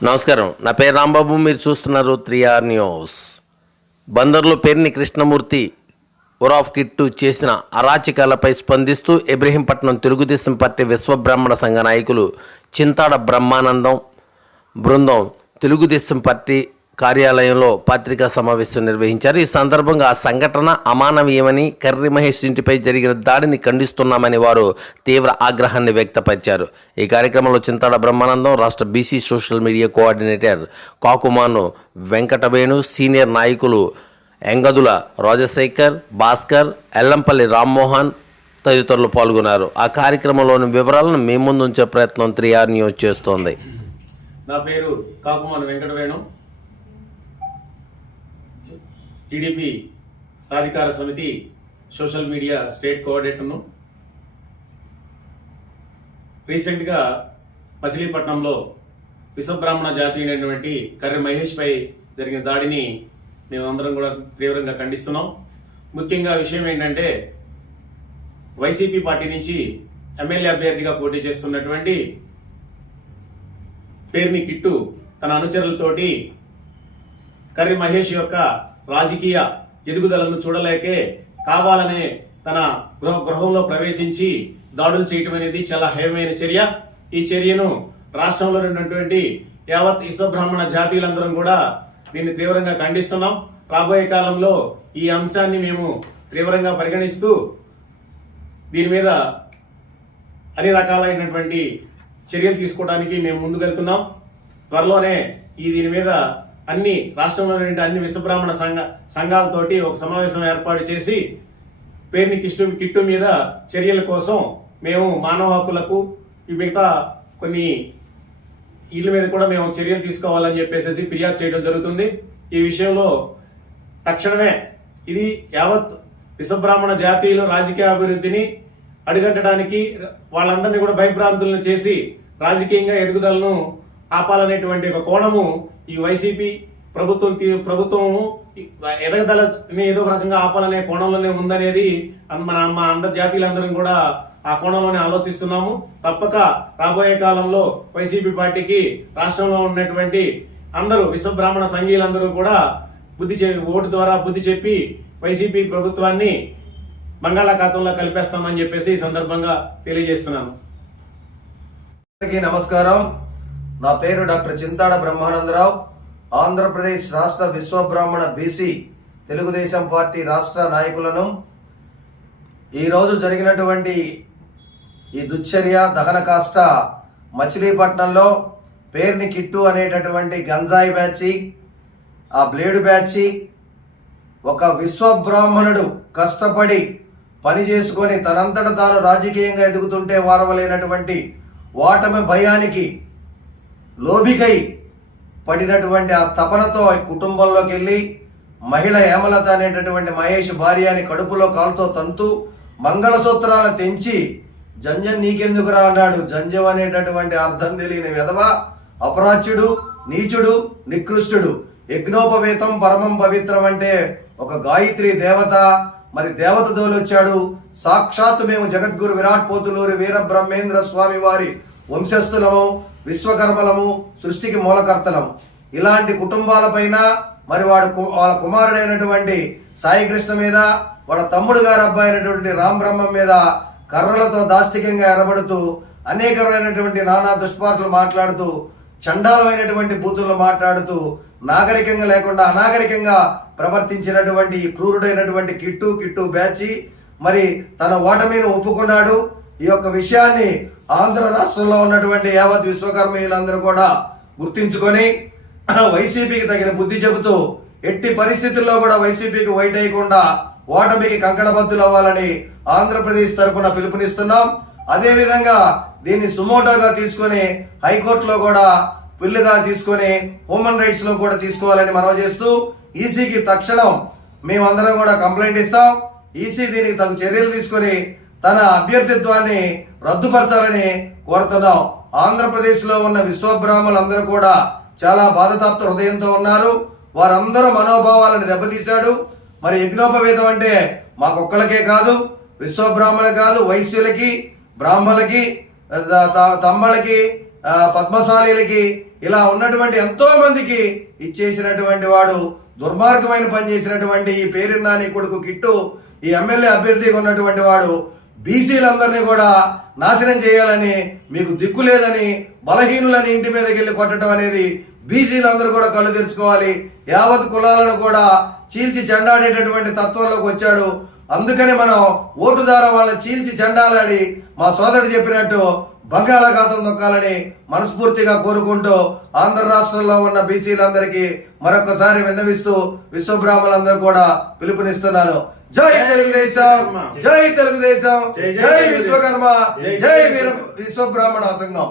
నమస్కారం. నా పేరు రాంబాబు మీరు చూస్తున్నారు త్రీ ఆర్ న్యూస్. బందర్లో పేరుని కృష్ణమూర్తి ఉరాఫ్ కిట్టు చేసిన అరాచకాలపై స్పందిస్తూ ఇబ్రహీంపట్నం తెలుగుదేశం పార్టీ విశ్వబ్రాహ్మణ సంఘ నాయకులు చింతాడ బ్రహ్మానందం బృందం తెలుగుదేశం పార్టీ కార్యాలయంలో పత్రికా సమావేశం నిర్వహించారు. ఈ సందర్భంగా ఆ సంఘటన అమానవీయమని కర్రి మహేష్ ఇంటిపై జరిగిన దాడిని ఖండిస్తున్నామని వారు తీవ్ర ఆగ్రహాన్ని వ్యక్తపరిచారు. ఈ కార్యక్రమంలో చింతాడ బ్రహ్మానందం రాష్ట్ర BC social media coordinator Kakumanu Venkatavenu senior నాయకులు ఎంగదుల రాజశేఖర్ భాస్కర్ ఎల్లంపల్లి రామ్మోహన్ తదితరులు పాల్గొన్నారు. ఆ కార్యక్రమంలోని వివరాలను మీ ముందుంచే ప్రయత్నం త్రియార్ న్యూస్ చేస్తోంది. నా పేరు కాకుమాను వెంకటవేణు. టీడీపీ సాధికార సమితి సోషల్ మీడియా స్టేట్ కోఆర్డినేటర్ను. రీసెంట్గా మచిలీపట్నంలో విశ్వబ్రాహ్మణ జాతీయుడైనటువంటి కర్రి మహేష్పై జరిగిన దాడిని మేమందరం కూడా తీవ్రంగా ఖండిస్తున్నాం. ముఖ్యంగా విషయం ఏంటంటే వైసీపీ పార్టీ నుంచి ఎమ్మెల్యే అభ్యర్థిగా పోటీ చేస్తున్నటువంటి పేర్ని కిట్టు తన అనుచరులతోటి కర్రి మహేష్ యొక్క రాజకీయ ఎదుగుదలను చూడలేకే కావాలనే తన గృహ గృహంలో ప్రవేశించి దాడులు చేయటం అనేది చాలా హేమైన చర్య. ఈ చర్యను రాష్ట్రంలో ఉన్నటువంటి యావత్ విశ్వబ్రాహ్మణ జాతీయులందరం కూడా దీన్ని తీవ్రంగా ఖండిస్తున్నాం. రాబోయే కాలంలో ఈ అంశాన్ని మేము తీవ్రంగా పరిగణిస్తూ దీని మీద అన్ని రకాలైనటువంటి చర్యలు తీసుకోవడానికి మేము ముందుకెళ్తున్నాం. త్వరలోనే ఈ దీని మీద అన్ని రాష్ట్రంలో అన్ని విశ్వబ్రాహ్మణ సంఘ సంఘాలతోటి ఒక సమావేశం ఏర్పాటు చేసి పేరుని కిట్టు కిట్టు మీద చర్యల కోసం మేము మానవ హక్కులకు ఈ మిగతా కొన్ని ఇళ్ళ మీద కూడా మేము చర్యలు తీసుకోవాలని చెప్పేసి ఫిర్యాదు చేయడం జరుగుతుంది. ఈ విషయంలో తక్షణమే ఇది యావత్ విశ్వబ్రాహ్మణ జాతీయులు రాజకీయ అభివృద్ధిని అడిగట్టడానికి వాళ్ళందరినీ కూడా భయభ్రాంతులను చేసి రాజకీయంగా ఎదుగుదలను ఆపాలనేటువంటి ఒక కోణము ఈ వైసీపీ ప్రభుత్వం ప్రభుత్వం ప్రభుత్వము ఎదగదలని ఏదో ఒక రకంగా ఆపాలనే కోణంలోనే ఉందనేది మన మా అందరి జాతీయులందరం కూడా ఆ కోణంలోనే ఆలోచిస్తున్నాము. తప్పక రాబోయే కాలంలో వైసీపీ పార్టీకి రాష్ట్రంలో ఉన్నటువంటి అందరూ విశ్వబ్రాహ్మణ సంఘీయులందరూ కూడా బుద్ధి చె ఓటు ద్వారా బుద్ధి చెప్పి వైసీపీ ప్రభుత్వాన్ని బంగాళాఖాతంలో కలిపేస్తామని చెప్పేసి ఈ సందర్భంగా తెలియజేస్తున్నాను. అందరికీ నమస్కారం. నా పేరు డాక్టర్ చింతాడ బ్రహ్మానందరావు. ఆంధ్రప్రదేశ్ రాష్ట్ర విశ్వబ్రాహ్మణ బీసీ తెలుగుదేశం పార్టీ రాష్ట్ర నాయకులను. ఈరోజు జరిగినటువంటి ఈ దుశ్చర్య దహన కాష్ట మచిలీపట్నంలో పేర్ని కిట్టు అనేటటువంటి గంజాయి బ్యాచి ఆ బ్లేడు బ్యాచి ఒక విశ్వబ్రాహ్మణుడు కష్టపడి పని చేసుకొని తనంతట తాను రాజకీయంగా ఎదుగుతుంటే వారవలేనటువంటి ఓటమి భయానికి లోబికై పడినటువంటి ఆ తపనతో ఆ కుటుంబంలోకి వెళ్ళి మహిళ హేమలత అనేటటువంటి మహేష్ భార్య అని కడుపులో కాలుతో తంతు మంగళసూత్రాలు తెంచి జంజం నీకెందుకురా అన్నాడు. జంజం అనేటటువంటి అర్థం తెలియని విధవ అపరాచ్యుడు నీచుడు నికృష్టుడు. యజ్ఞోపవేతం పరమం పవిత్రం అంటే ఒక గాయత్రి దేవత. మరి దేవత దోలొచ్చాడు సాక్షాత్తు మేము జగద్గురు విరాట్ పోతులూరి వీరబ్రహ్మేంద్ర స్వామి వారి వంశస్థులము విశ్వకర్మలము సృష్టికి మూలకర్తలము. ఇలాంటి కుటుంబాలపైన మరి వాడు కు- వాళ్ళ కుమారుడైనటువంటి సాయికృష్ణ మీద వాళ్ళ తమ్ముడు గారు అబ్బాయి అయినటువంటి రామబ్రహ్మం మీద కర్రలతో దాస్తికంగా ఎరబడుతూ అనేకమైనటువంటి నానా దుష్పార్తలు మాట్లాడుతూ చండాలమైనటువంటి బూతులు మాట్లాడుతూ నాగరికంగా లేకుండా అనాగరికంగా ప్రవర్తించినటువంటి క్రూరుడైనటువంటి కిట్టు కిట్టు బ్యాచి మరి తన ఓటమిని ఒప్పుకున్నాడు. ఈ యొక్క విషయాన్ని ఆంధ్ర రాష్ట్రంలో ఉన్నటువంటి యావత్ విశ్వకర్మీయులందరూ కూడా గుర్తించుకొని వైసీపీకి తగిన బుద్ధి చెబుతూ ఎట్టి పరిస్థితుల్లో కూడా వైసీపీకి వైట్ అయ్యకుండా ఓటమికి కంకణబద్దులు అవ్వాలని ఆంధ్రప్రదేశ్ తరఫున పిలుపునిస్తున్నాం. అదేవిధంగా దీన్ని సుమోటోగా తీసుకొని హైకోర్టులో కూడా పిల్లుగా తీసుకొని హ్యూమన్ రైట్స్లో కూడా తీసుకోవాలని మనవి చేస్తూ ఈసీకి తక్షణం మేమందరం కూడా కంప్లైంట్ ఇస్తాం. ఈసీ దీనికి తగు చర్యలు తీసుకొని తన అభ్యర్థిత్వాన్ని రద్దుపరచాలని కోరుతున్నాం. ఆంధ్రప్రదేశ్లో ఉన్న విశ్వబ్రాహ్మలందరూ కూడా చాలా బాధతాప్త హృదయంతో ఉన్నారు. వారందరూ మనోభావాలను దెబ్బతీశాడు. మరి యజ్ఞోపవేదం అంటే మాకొక్కలకే కాదు విశ్వబ్రాహ్మణ కాదు వైశ్యులకి బ్రాహ్మణులకి తమ్మలకి పద్మశాలీలకి ఇలా ఉన్నటువంటి ఎంతో మందికి ఇచ్చేసినటువంటి వాడు దుర్మార్గమైన పని చేసినటువంటి ఈ పేరున్నాని కొడుకు కిట్టు ఈ ఎమ్మెల్యే అభ్యర్థిగా ఉన్నటువంటి వాడు బీసీలందరినీ కూడా నాశనం చేయాలని మీకు దిక్కు లేదని బలహీనులని ఇంటి మీదకి వెళ్ళి కొట్టడం అనేది బీసీలందరూ కూడా కళ్ళు తెరుచుకోవాలి. యావత్ కులాలను కూడా చీల్చి చెండాడేటటువంటి తత్వంలోకి వచ్చాడు. అందుకని మనం ఓటు ద్వారా వాళ్ళని చీల్చి చెండాలాడి మా సోదరుడు చెప్పినట్టు బంగాళాఖాతం దొక్కాలని మనస్ఫూర్తిగా కోరుకుంటూ ఆంధ్ర రాష్ట్రంలో ఉన్న బీసీలందరికీ మరొకసారి విన్నవిస్తూ విశ్వబ్రాహ్మణులందరూ కూడా పిలుపునిస్తున్నాను. జై తెలుగుదేశం! జై తెలుగుదేశం! జై. విశ్వకర్మ! జై జై జై వీర విశ్వబ్రాహ్మణ సంఘం!